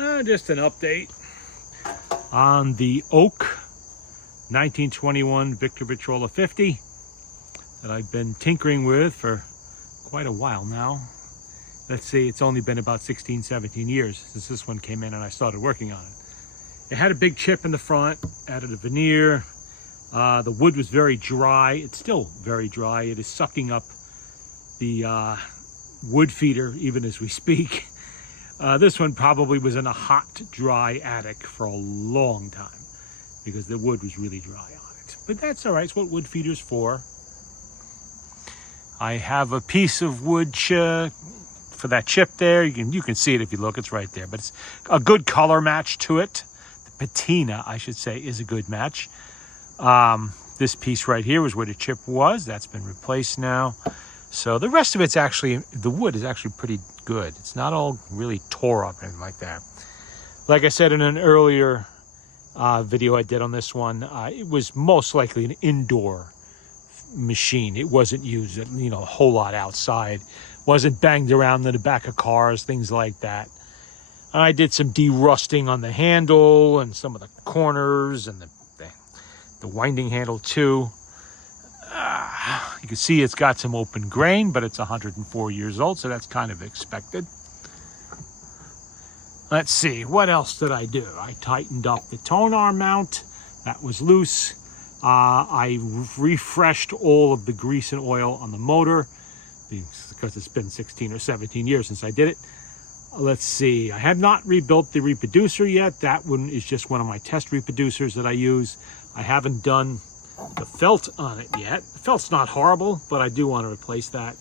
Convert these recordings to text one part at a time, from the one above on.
Just an update on the oak 1921 Victrola 50 that I've been tinkering with for quite a while now. Let's see, it's only been about 16, 17 years since this one came in and I started working on it. It had a big chip in the front, added a veneer. The wood was very dry. It's still very dry. It is sucking up the wood feeder even as we speak. This one probably was in a hot, dry attic for a long time because the wood was really dry on it. But that's all right. It's what wood feeder's for. I have a piece of wood for that chip there. You can see it if you look. It's right there. But it's a good color match to it. The patina, I should say, is a good match. This piece right here was where the chip was. That's been replaced now. So the rest of it's actually, the wood is actually pretty good. It's not all really tore up and like that. Like I said in an earlier video I did on this one, it was most likely an indoor machine. It wasn't used, a whole lot outside. Wasn't banged around in the back of cars, things like that. I did some de-rusting on the handle and some of the corners and the winding handle too. You can see it's got some open grain, but it's 104 years old, so that's kind of expected. Let's see, what else did I do? I tightened up the tone arm mount. That was loose. I refreshed all of the grease and oil on the motor because it's been 16 or 17 years since I did it. Let's see, I have not rebuilt the reproducer yet. That one is just one of my test reproducers that I use. I haven't done the felt on it yet. The felt's not horrible, but I do want to replace that.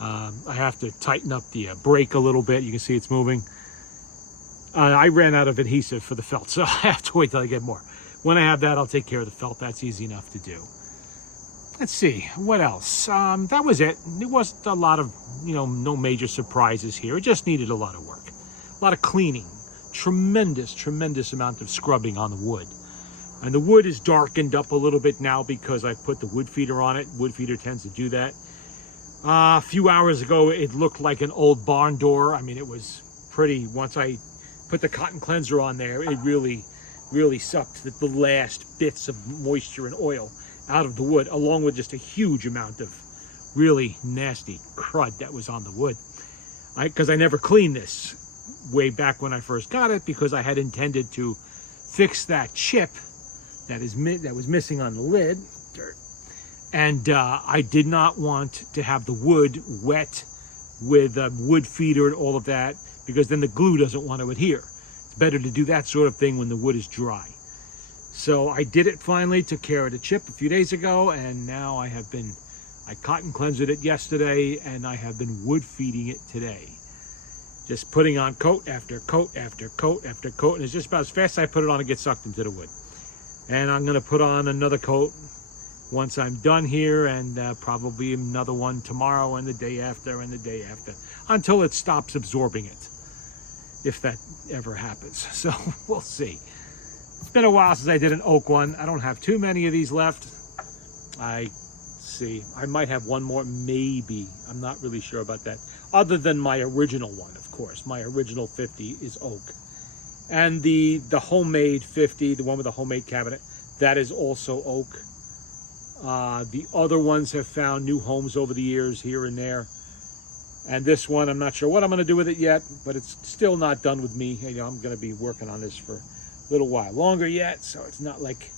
I have to tighten up the brake a little bit. You can see it's moving. I ran out of adhesive for the felt, so I have to wait till I get more. When I have that, I'll take care of the felt. That's easy enough to do. Let's see, what else? That was it. It wasn't a lot of, no major surprises here. It just needed a lot of work. A lot of cleaning. Tremendous amount of scrubbing on the wood. And the wood is darkened up a little bit now because I put the wood feeder on it. Wood feeder tends to do that. A few hours ago, it looked like an old barn door. I mean, it was pretty. Once I put the cotton cleanser on there, it really sucked the last bits of moisture and oil out of the wood, along with just a huge amount of really nasty crud that was on the wood. Because I never cleaned this way back when I first got it, because I had intended to fix that chip that was missing on the lid, dirt, and I did not want to have the wood wet with wood feeder and all of that, because then the glue doesn't want to adhere. It's better to do that sort of thing when the wood is dry. So I did it finally, took care of the chip a few days ago, and now I cotton cleansed it yesterday, and I have been wood feeding it today. Just putting on coat after coat after coat after coat, and it's just about as fast as I put it on, it gets sucked into the wood. And I'm going to put on another coat once I'm done here, and probably another one tomorrow and the day after and the day after, until it stops absorbing it, if that ever happens. So we'll see. It's been a while since I did an oak one. I don't have too many of these left. I might have one more, maybe. I'm not really sure about that. Other than my original one, of course. My original 50 is oak. And the homemade 50, the one with the homemade cabinet, that is also oak. The other ones have found new homes over the years here and there. And this one, I'm not sure what I'm going to do with it yet, but it's still not done with me. I'm going to be working on this for a little while longer yet, so it's not like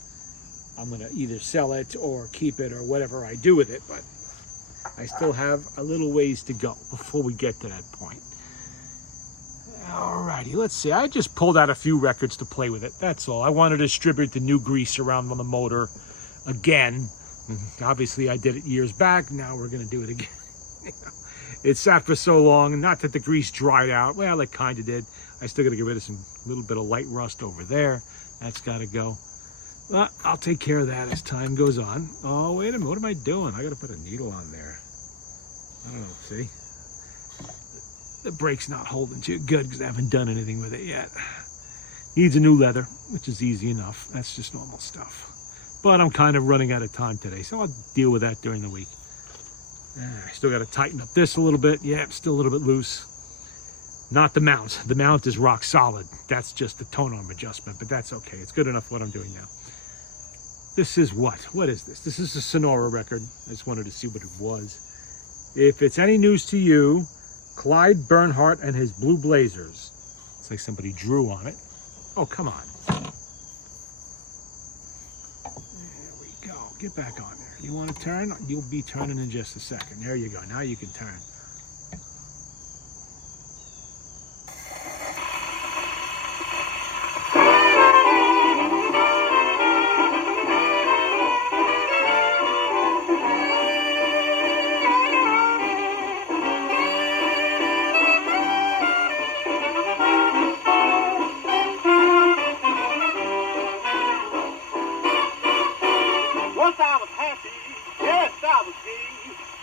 I'm going to either sell it or keep it or whatever I do with it, but I still have a little ways to go before we get to that point. Alrighty, let's see. I just pulled out a few records to play with it. That's all. I want to distribute the new grease around on the motor again. Obviously, I did it years back. Now we're going to do it again. It sat for so long. Not that the grease dried out. Well, it kind of did. I still got to get rid of some little bit of light rust over there. That's got to go. Well, I'll take care of that as time goes on. Oh, wait a minute. What am I doing? I got to put a needle on there. I don't know. See? The brake's not holding too good because I haven't done anything with it yet. Needs a new leather, which is easy enough. That's just normal stuff. But I'm kind of running out of time today, so I'll deal with that during the week. I still got to tighten up this a little bit. Yeah, it's still a little bit loose. Not the mount. The mount is rock solid. That's just the tone arm adjustment, but that's okay. It's good enough what I'm doing now. This is what? What is this? This is a Sonora record. I just wanted to see what it was. If it's any news to you, Clyde Bernhardt and his Blue Blazers. It's like somebody drew on it. Oh, come on. There we go. Get back on there. You want to turn? You'll be turning in just a second. There you go. Now you can turn. Once I was happy, yes, I was gay.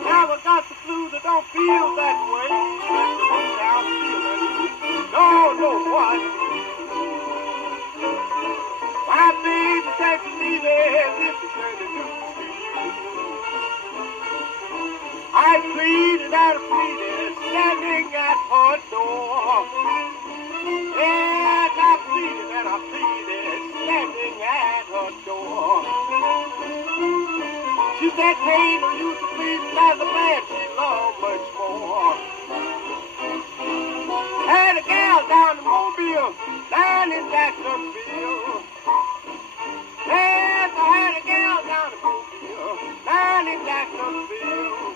Now I got the blues, I don't feel that way. Once I was feeling, no one. My baby said to me, this is turning new to you. I pleaded and I pleaded, standing at her door. Yes, I pleaded and I pleaded, standing at her door. She said, hey, no use to please another man she loved much more. Had a gal down in Mobile, down in Jacksonville. Yes, I had a gal down in Mobile, down in Jacksonville.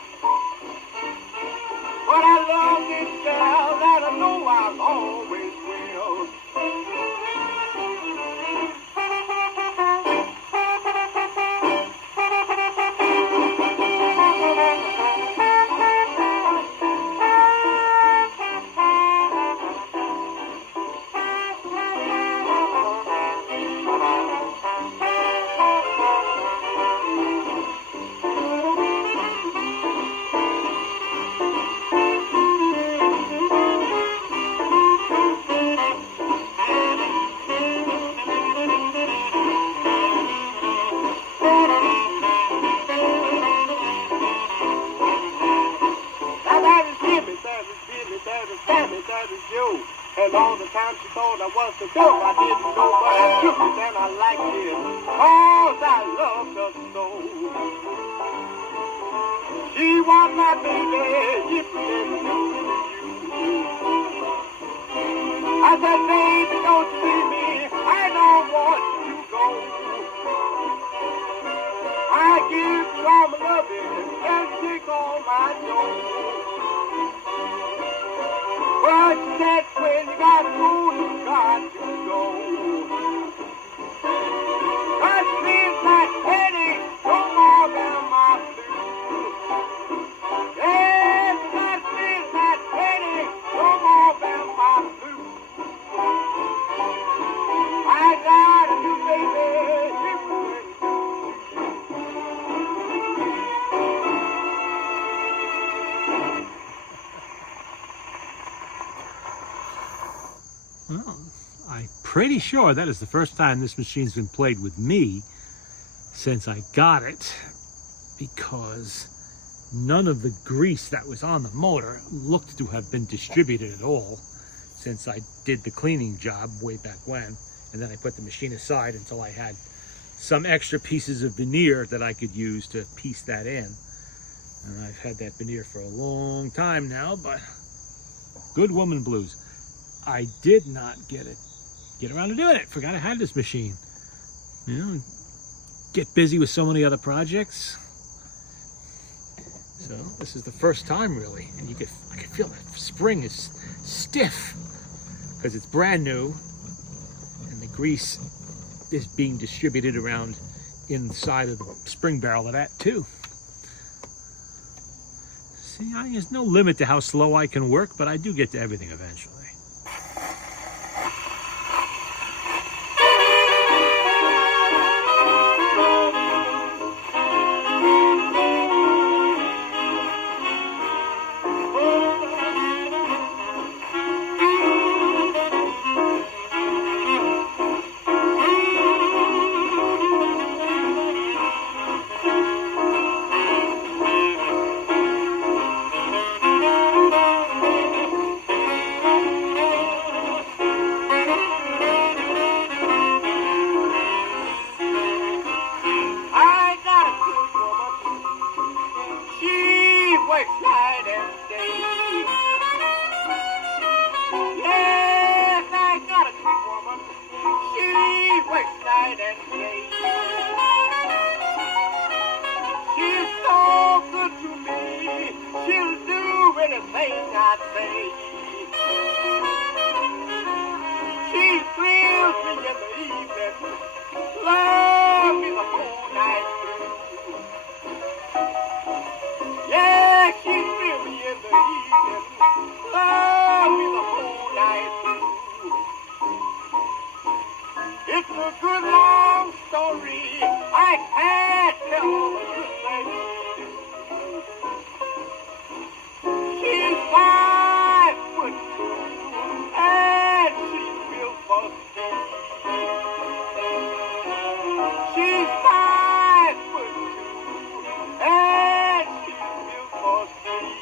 But I love this girl that I know I'll always will. And all the time she thought I was the dope, I didn't know, but I took it and I liked it, cause I loved her so. She was my baby, if you knew you. I said, baby, don't you leave me, I don't want you to go. I give you all my loving and take all my dough. But that's when you gotta go, you got to go. Cause feels like headache, no more than my blues. Yeah, that feels like headache, no more than my blues. I got a new baby, Well, I'm pretty sure that is the first time this machine's been played with me since I got it, because none of the grease that was on the motor looked to have been distributed at all since I did the cleaning job way back when, and then I put the machine aside until I had some extra pieces of veneer that I could use to piece that in. And I've had that veneer for a long time now, but good woman blues. I did not get around to doing it. Forgot I had this machine. You know, get busy with so many other projects. So this is the first time really, and I can feel that spring is stiff because it's brand new, and the grease is being distributed around inside of the spring barrel of that too. See, there's no limit to how slow I can work, but I do get to everything eventually. me in the evening. Love me the whole night through. Yeah, she thrill me in the evening. Love me the whole night through. It's a good long story. I can't tell all the good things she do. She's 5'2" and she's built for speed. She's 5'2" and she's built for speed.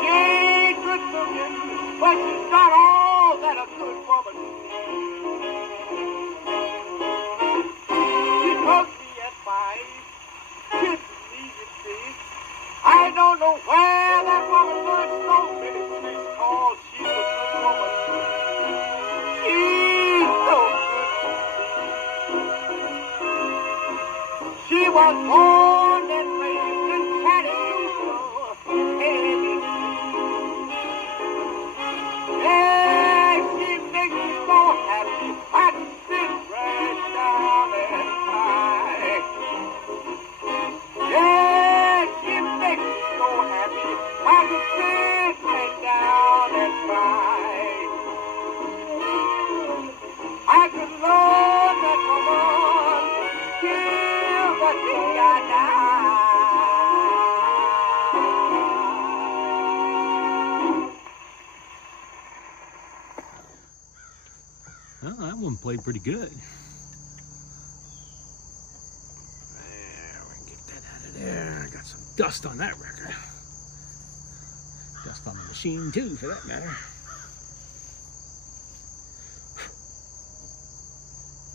She ain't good looking, but she's got all that a good woman needs. She hugs me at 5, kisses me at 6. I don't know where that woman learned so many tricks, 'cause she's a good woman. She's so good. She was born and raised in Chattanooga, Tennessee. Yeah, she makes me so happy I can sit right down and cry. Yeah, she makes me so happy I can sit right down and cry. I could love that woman till the day I die. Well, that one played pretty good. There, we can get that out of there. I got some dust on that record. Dust on the machine too, for that matter.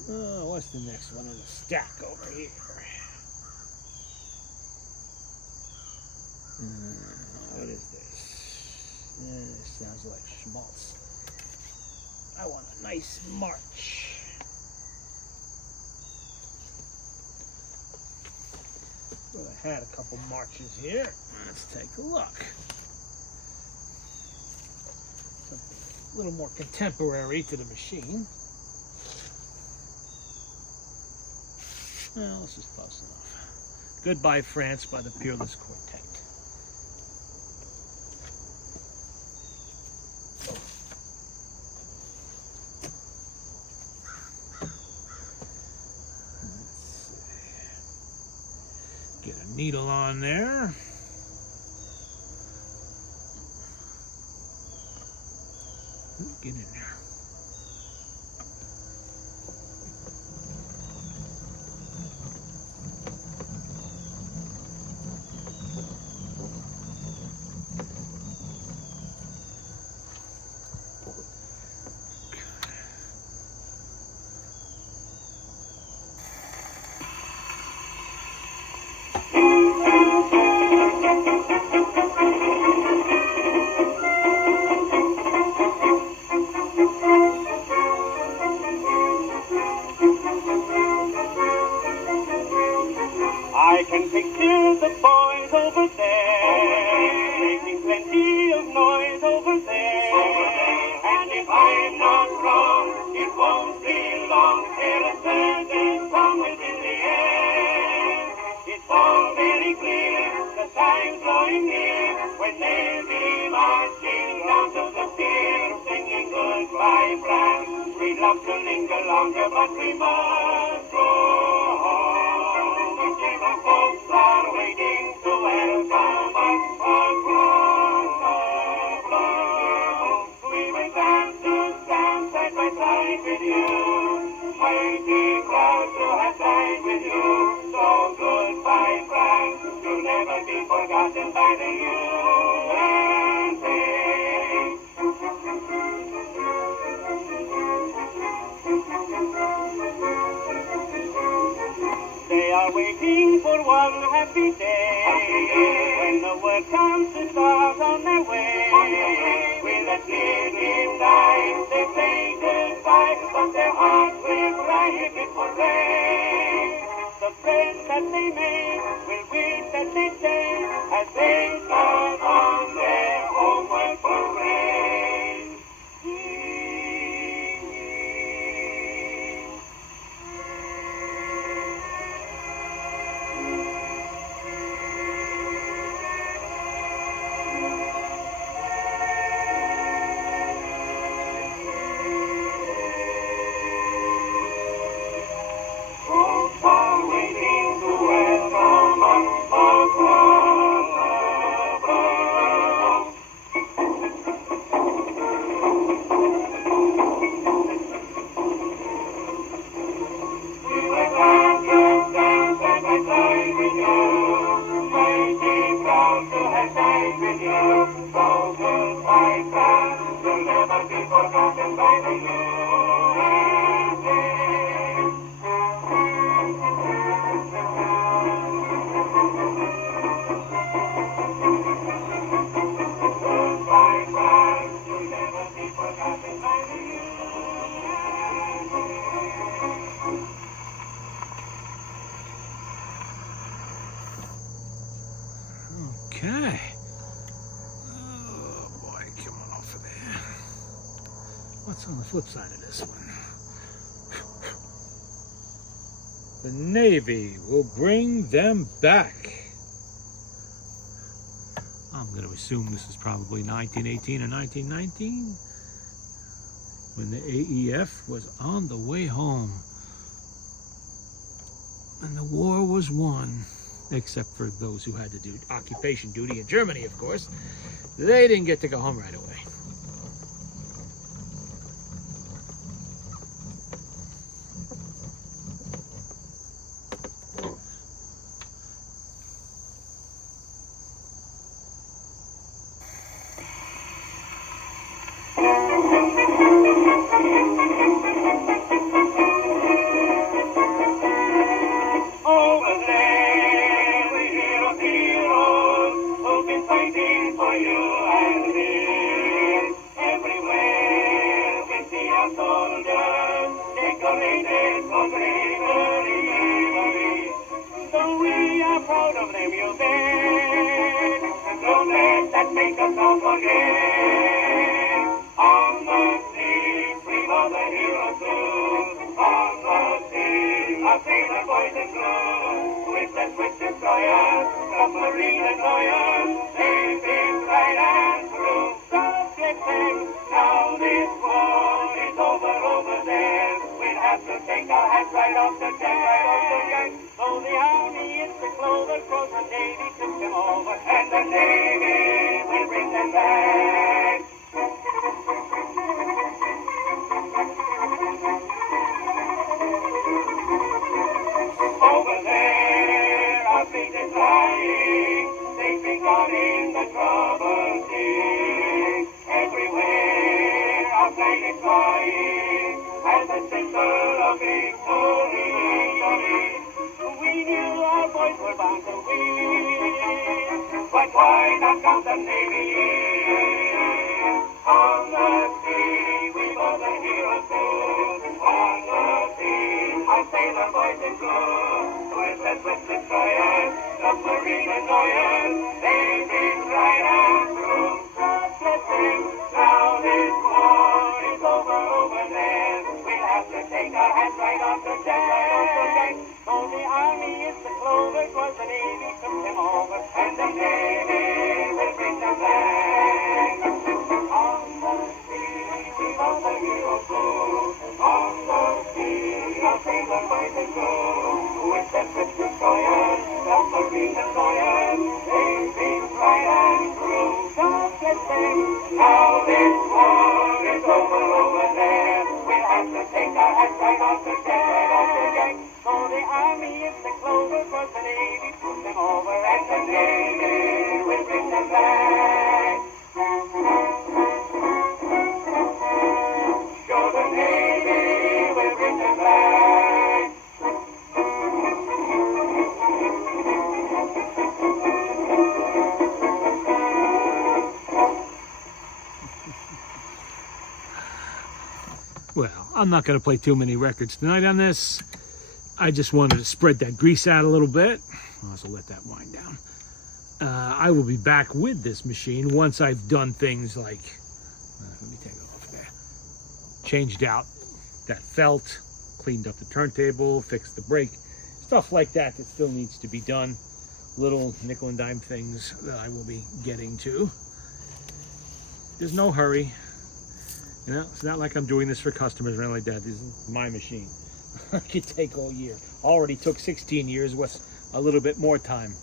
Oh, what's the next one in the stack over here? What is this? This sounds like schmaltz. I want a nice march. Well, I had a couple marches here. Let's take a look. Something a little more contemporary to the machine. Well, this is close enough. Goodbye, France by the Peerless Quartet. Get a needle on there. Get in there. I can picture the boys over there, making plenty of noise over there. And if I'm not wrong, it won't be long till a certain song is in the air. It's all very clear, the time's drawing near, when they'll be marching down to the pier, singing goodbye, France. We'd love to linger longer, but we must go home. Our folks are waiting to welcome us across the globe. We will dance to stand side by side with you, mighty proud to have died with you. So goodbye, France, you'll never be forgotten by the USA. They are waiting for one happy day, when the word comes to start on their way. With a tear in eyes, they say goodbye, but their hearts will cry if it were rain. The friends that they made will wish that they stay, as they start on their homeward parade. What's on the flip side of this one? The Navy will bring them back. I'm going to assume this is probably 1918 or 1919 when the AEF was on the way home. And the war was won, except for those who had to do occupation duty in Germany, of course. They didn't get to go home right away. Over there, we hear of heroes who've been fighting for you and me. Everywhere we see our soldiers decorated for bravery. So we are proud of them, you bet. Don't let that make us all forget. On the sea, we were the heroes too. On the sea, our sailor boys and crew, with the swift destroyers, submarine annoyers, they've been right and through. God bless them, now this war is over there. We'll have to take our hats right off the deck. So the army is the clover, cause the Navy took them over, and the Navy will bring them back. Over there, our fleet is flying, they've been caught in the troubled sea. Everywhere, our flag is flying, as a symbol of victory. We knew our boys were bound to win, but why not count the Navy in? On the sea, we were the heroes too. On the sea, our sailor boys and crew, with the swift destroyers, submarine annoyers, they've been right and through. God bless them, now this war is over there. We'll have to take our hats right off the deck. So the army is the clover, 'cause the Navy took them over, and the Navy will bring them back. On the sea, we are the heroes too. On the sea, our sailor boys and crew, with the swift destroyers, submarine annoyers, they've been right and through. God bless them, now this war is over there. We'll have to take our hats right off the deck. So the army is the clover, 'cause the Navy took them over, and the Navy will bring them back. Sure, the Navy will bring them back. Well, I'm not going to play too many records tonight on this. I just wanted to spread that grease out a little bit. I'll also let that wind down. I will be back with this machine once I've done things like, let me take it off there, changed out that felt, cleaned up the turntable, fixed the brake, stuff like that that still needs to be done. Little nickel and dime things that I will be getting to. There's no hurry. You know, it's not like I'm doing this for customers or anything like that. This is my machine. It could take all year. Already took 16 years with a little bit more time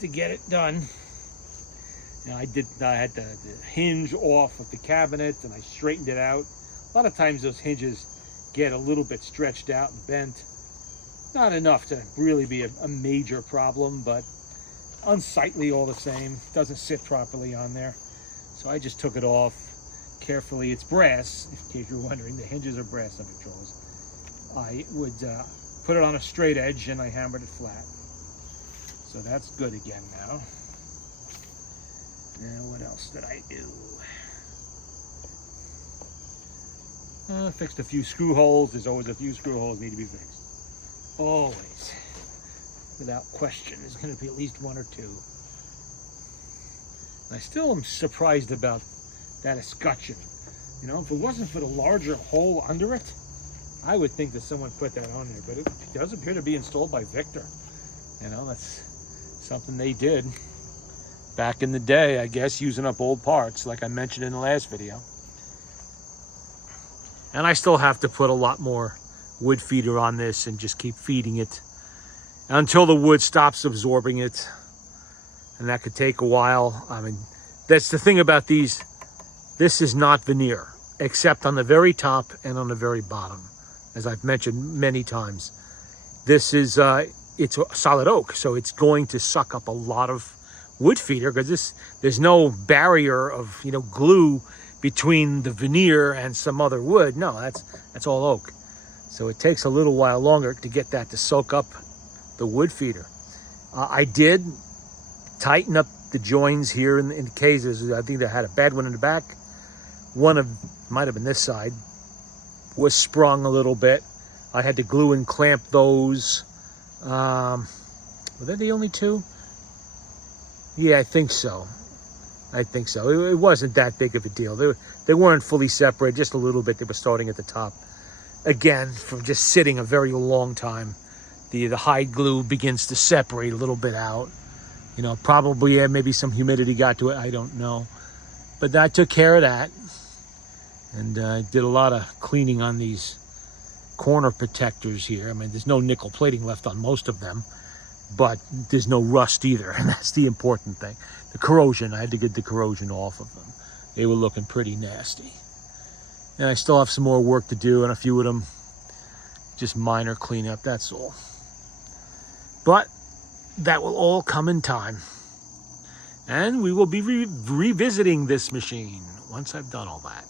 to get it done. You know, I had the hinge off of the cabinet and I straightened it out. A lot of times those hinges get a little bit stretched out and bent. Not enough to really be a major problem, but unsightly all the same. Doesn't sit properly on there. So I just took it off carefully. It's brass, in case you're wondering. The hinges are brass on Victrolas. I would put it on a straight edge and I hammered it flat. So that's good again now. Now what else did I do? Fixed a few screw holes. There's always a few screw holes need to be fixed. Always. Without question. There's going to be at least one or two. I still am surprised about that escutcheon. You know, if it wasn't for the larger hole under it, I would think that someone put that on there, but it does appear to be installed by Victor. You know, that's something they did back in the day, I guess, using up old parts, like I mentioned in the last video. And I still have to put a lot more wood feeder on this and just keep feeding it until the wood stops absorbing it. And that could take a while. I mean, that's the thing about these. This is not veneer, except on the very top and on the very bottom, as I've mentioned many times. This is, it's a solid oak, so it's going to suck up a lot of wood feeder because there's no barrier of, you know, glue between the veneer and some other wood. No, that's all oak. So it takes a little while longer to get that to soak up the wood feeder. I did tighten up the joins here in the cases. I think they had a bad one in the back. One of, might have been this side, was sprung a little bit. I had to glue and clamp those. Were they the only two? Yeah, I think so. I think so. It wasn't that big of a deal. They weren't fully separated, just a little bit. They were starting at the top. Again, from just sitting a very long time, the hide glue begins to separate a little bit out. You know, probably maybe some humidity got to it. I don't know. But I took care of that. And I did a lot of cleaning on these corner protectors here. I mean, there's no nickel plating left on most of them, but there's no rust either. And that's the important thing. The corrosion, I had to get the corrosion off of them. They were looking pretty nasty. And I still have some more work to do on a few of them. Just minor cleanup, that's all. But that will all come in time. And we will be revisiting this machine once I've done all that.